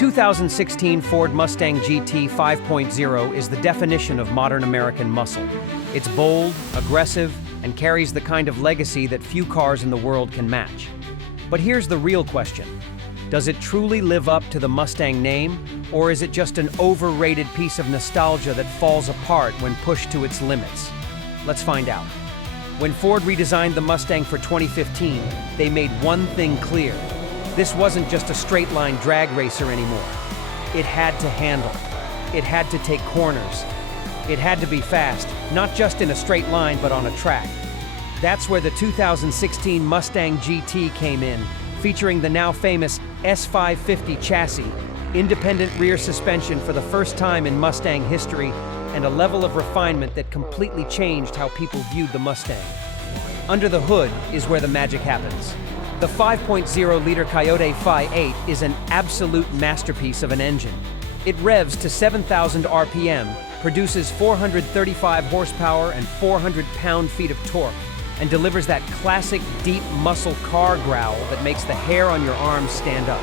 2016 Ford Mustang GT 5.0 is the definition of modern American muscle. It's bold, aggressive, and carries the kind of legacy that few cars in the world can match. But here's the real question. Does it truly live up to the Mustang name, or is it just an overrated piece of nostalgia that falls apart when pushed to its limits? Let's find out. When Ford redesigned the Mustang for 2015, they made one thing clear. This wasn't just a straight-line drag racer anymore. It had to handle. It had to take corners. It had to be fast, not just in a straight line, but on a track. That's where the 2016 Mustang GT came in, featuring the now famous S550 chassis, independent rear suspension for the first time in Mustang history, and a level of refinement that completely changed how people viewed the Mustang. Under the hood is where the magic happens. The 5.0-liter Coyote Phi-8 is an absolute masterpiece of an engine. It revs to 7,000 RPM, produces 435 horsepower and 400 pound-feet of torque, and delivers that classic deep muscle car growl that makes the hair on your arms stand up.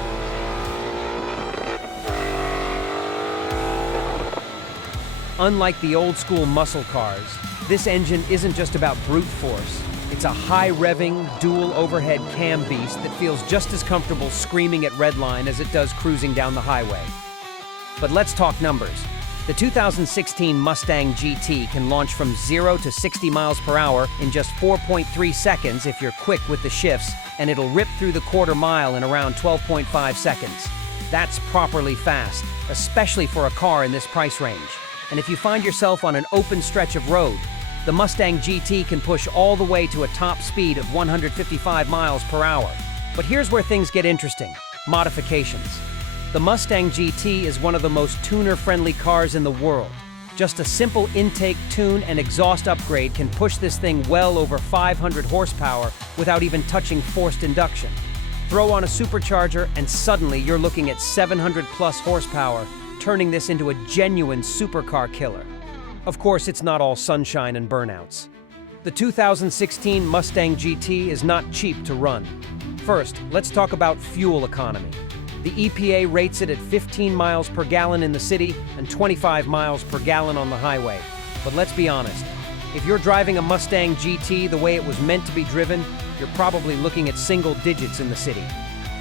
Unlike the old-school muscle cars, this engine isn't just about brute force. It's a high-revving, dual-overhead cam beast that feels just as comfortable screaming at redline as it does cruising down the highway. But let's talk numbers. The 2016 Mustang GT can launch from 0 to 60 miles per hour in just 4.3 seconds if you're quick with the shifts, and it'll rip through the quarter mile in around 12.5 seconds. That's properly fast, especially for a car in this price range. And if you find yourself on an open stretch of road, the Mustang GT can push all the way to a top speed of 155 miles per hour. But here's where things get interesting: modifications. The Mustang GT is one of the most tuner-friendly cars in the world. Just a simple intake, tune, and exhaust upgrade can push this thing well over 500 horsepower without even touching forced induction. Throw on a supercharger and suddenly you're looking at 700-plus horsepower, turning this into a genuine supercar killer. Of course, it's not all sunshine and burnouts. The 2016 Mustang GT is not cheap to run. First, let's talk about fuel economy. The EPA rates it at 15 miles per gallon in the city and 25 miles per gallon on the highway. But let's be honest, if you're driving a Mustang GT the way it was meant to be driven, you're probably looking at single digits in the city.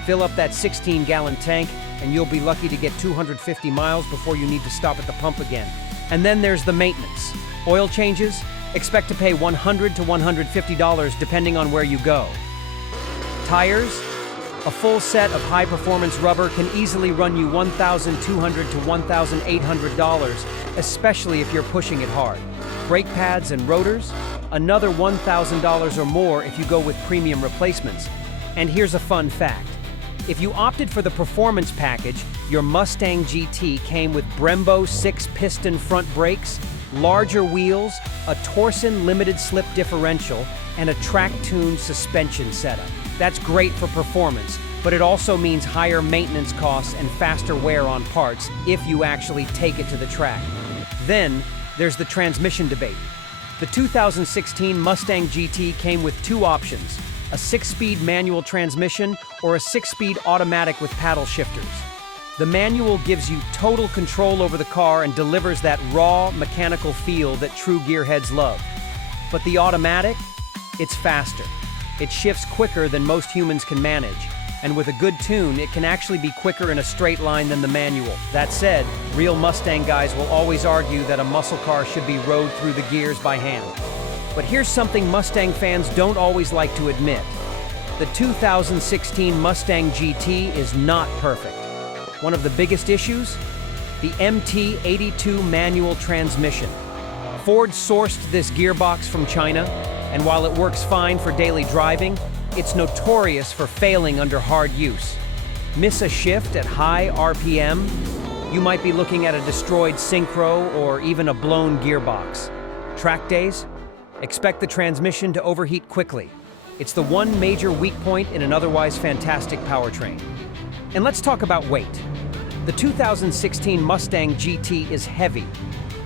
Fill up that 16-gallon tank and you'll be lucky to get 250 miles before you need to stop at the pump again. And then there's the maintenance. Oil changes, expect to pay $100 to $150 depending on where you go. Tires, a full set of high-performance rubber can easily run you $1,200 to $1,800, especially if you're pushing it hard. Brake pads and rotors, another $1,000 or more if you go with premium replacements. And here's a fun fact. If you opted for the performance package, your Mustang GT came with Brembo 6-piston front brakes, larger wheels, a Torsen limited slip differential, and a track-tuned suspension setup. That's great for performance, but it also means higher maintenance costs and faster wear on parts if you actually take it to the track. Then, there's the transmission debate. The 2016 Mustang GT came with two options: a 6-speed manual transmission or a 6-speed automatic with paddle shifters. The manual gives you total control over the car and delivers that raw, mechanical feel that true gearheads love. But the automatic? It's faster. It shifts quicker than most humans can manage. And with a good tune, it can actually be quicker in a straight line than the manual. That said, real Mustang guys will always argue that a muscle car should be rode through the gears by hand. But here's something Mustang fans don't always like to admit. The 2016 Mustang GT is not perfect. One of the biggest issues? The MT82 manual transmission. Ford sourced this gearbox from China, and while it works fine for daily driving, it's notorious for failing under hard use. Miss a shift at high RPM, you might be looking at a destroyed synchro or even a blown gearbox. Track days? Expect the transmission to overheat quickly. It's the one major weak point in an otherwise fantastic powertrain. And let's talk about weight. The 2016 Mustang GT is heavy.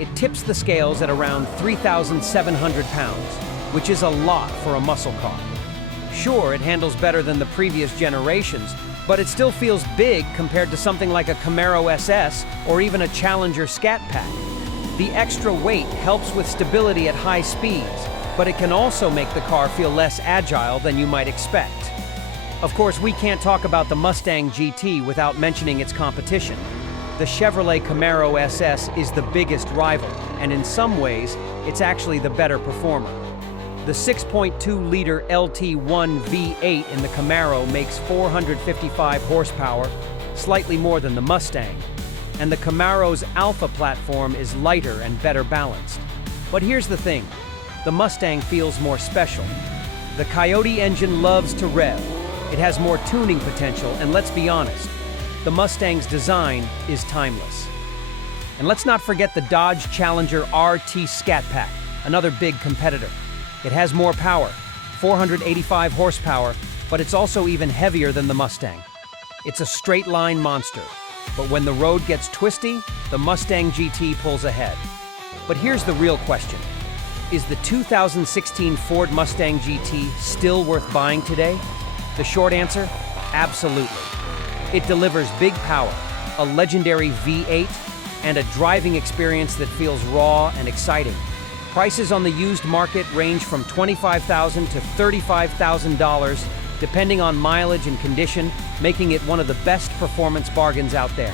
It tips the scales at around 3,700 pounds, which is a lot for a muscle car. Sure, it handles better than the previous generations, but it still feels big compared to something like a Camaro SS or even a Challenger Scat Pack. The extra weight helps with stability at high speeds, but it can also make the car feel less agile than you might expect. Of course, we can't talk about the Mustang GT without mentioning its competition. The Chevrolet Camaro SS is the biggest rival, and in some ways, it's actually the better performer. The 6.2-liter LT1 V8 in the Camaro makes 455 horsepower, slightly more than the Mustang, and the Camaro's Alpha platform is lighter and better balanced. But here's the thing, the Mustang feels more special. The Coyote engine loves to rev. It has more tuning potential, and let's be honest, the Mustang's design is timeless. And let's not forget the Dodge Challenger RT Scat Pack, another big competitor. It has more power, 485 horsepower, but it's also even heavier than the Mustang. It's a straight-line monster, but when the road gets twisty, the Mustang GT pulls ahead. But here's the real question. Is the 2016 Ford Mustang GT still worth buying today? The short answer, absolutely. It delivers big power, a legendary V8, and a driving experience that feels raw and exciting. Prices on the used market range from $25,000 to $35,000, depending on mileage and condition, making it one of the best performance bargains out there.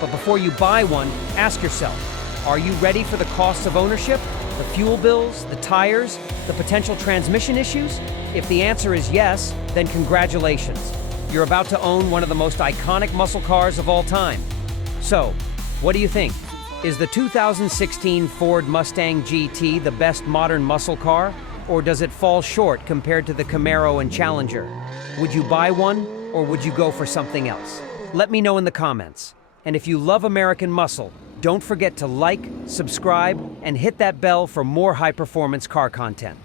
But before you buy one, ask yourself, are you ready for the costs of ownership? The fuel bills, the tires, the potential transmission issues? If the answer is yes, then congratulations. You're about to own one of the most iconic muscle cars of all time. So, what do you think? Is the 2016 Ford Mustang GT the best modern muscle car, or does it fall short compared to the Camaro and Challenger? Would you buy one, or would you go for something else? Let me know in the comments. And if you love American muscle, don't forget to like, subscribe, and hit that bell for more high-performance car content.